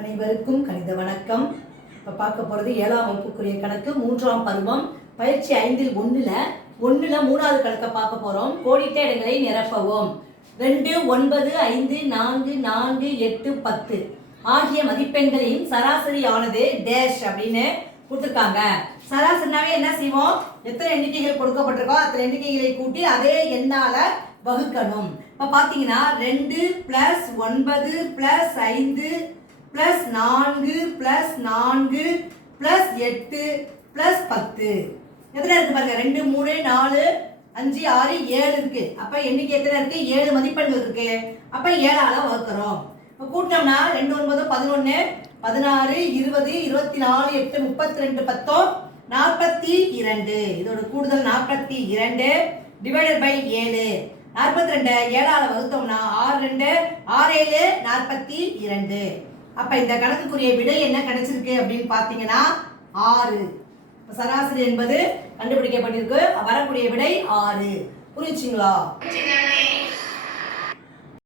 அனைவருக்கும் கணித வணக்கம். இப்போ பார்க்க போகிறது 7ஆம் வகுப்புக்குரிய கணக்கு 3ஆம் பருவம் பயிற்சி 5இல் 1ல் 3வது கணக்கை பார்க்க போகிறோம். கோடிட்ட இடங்களை நிரப்பவும். 2, 9, 5, 4, 4, 8, 10 ஆகிய மதிப்பெண்களின் சராசரியானது டேஷ் அப்படின்னு கொடுத்துருக்காங்க. சராசரினாவே என்ன செய்வோம், எத்தனை எண்ணிக்கைகள் கொடுக்கப்பட்டிருக்கோ அத்தனை எண்ணிக்கைகளை கூட்டி அதே எண்ணால வகுக்கணும். இப்போ பார்த்தீங்கன்னா 2 + 9 + 5 + 4 + 4 + 8 + 10 எத்தனை இருக்கு பாருங்க. 2, 3, 4, 5, 6, 7 இருக்கு. அப்ப எண்ணிக்கை எத்தனை இருக்கு? 7 மதிப்பெண்கள் இருக்கு. அப்ப 7ஆல வகுக்கிறோம். இப்போ கூட்டினோம்னா 2, 9, 11, 16, 20, 24, 8, 32, 10, 42. இதோட கூடுதல் 42 டிவைடட் பை 7. 42 7ஆல வகுத்தோம்னா 6, 2, 6, 7, 42. அப்ப இந்த கணக்குக்குரிய விடை என்ன கிடைச்சிருக்கு அப்படின்னு பாத்தீங்கன்னா 6. சராசரி என்பது கண்டுபிடிக்கப்பட்டிருக்கு. வரக்கூடிய விடை 6. புரியுச்சுங்களா?